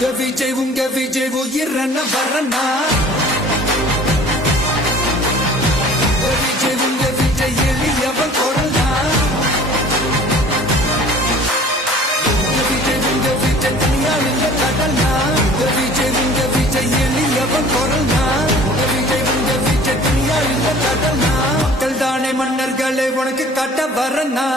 உங்க விஜய் உயிரன வரனா விஜய் உங்க விஜய் எளியவன் கொடனா விஜய் உங்க விஜய் தனியால் இல்ல கடனா விஜய் உங்க விஜய் எளியவன் கொடனா விஜய் உங்க விஜய் தனியால் இல்ல கடனா மக்கள் தானே மன்னர்களை உனக்கு காட்ட வரனா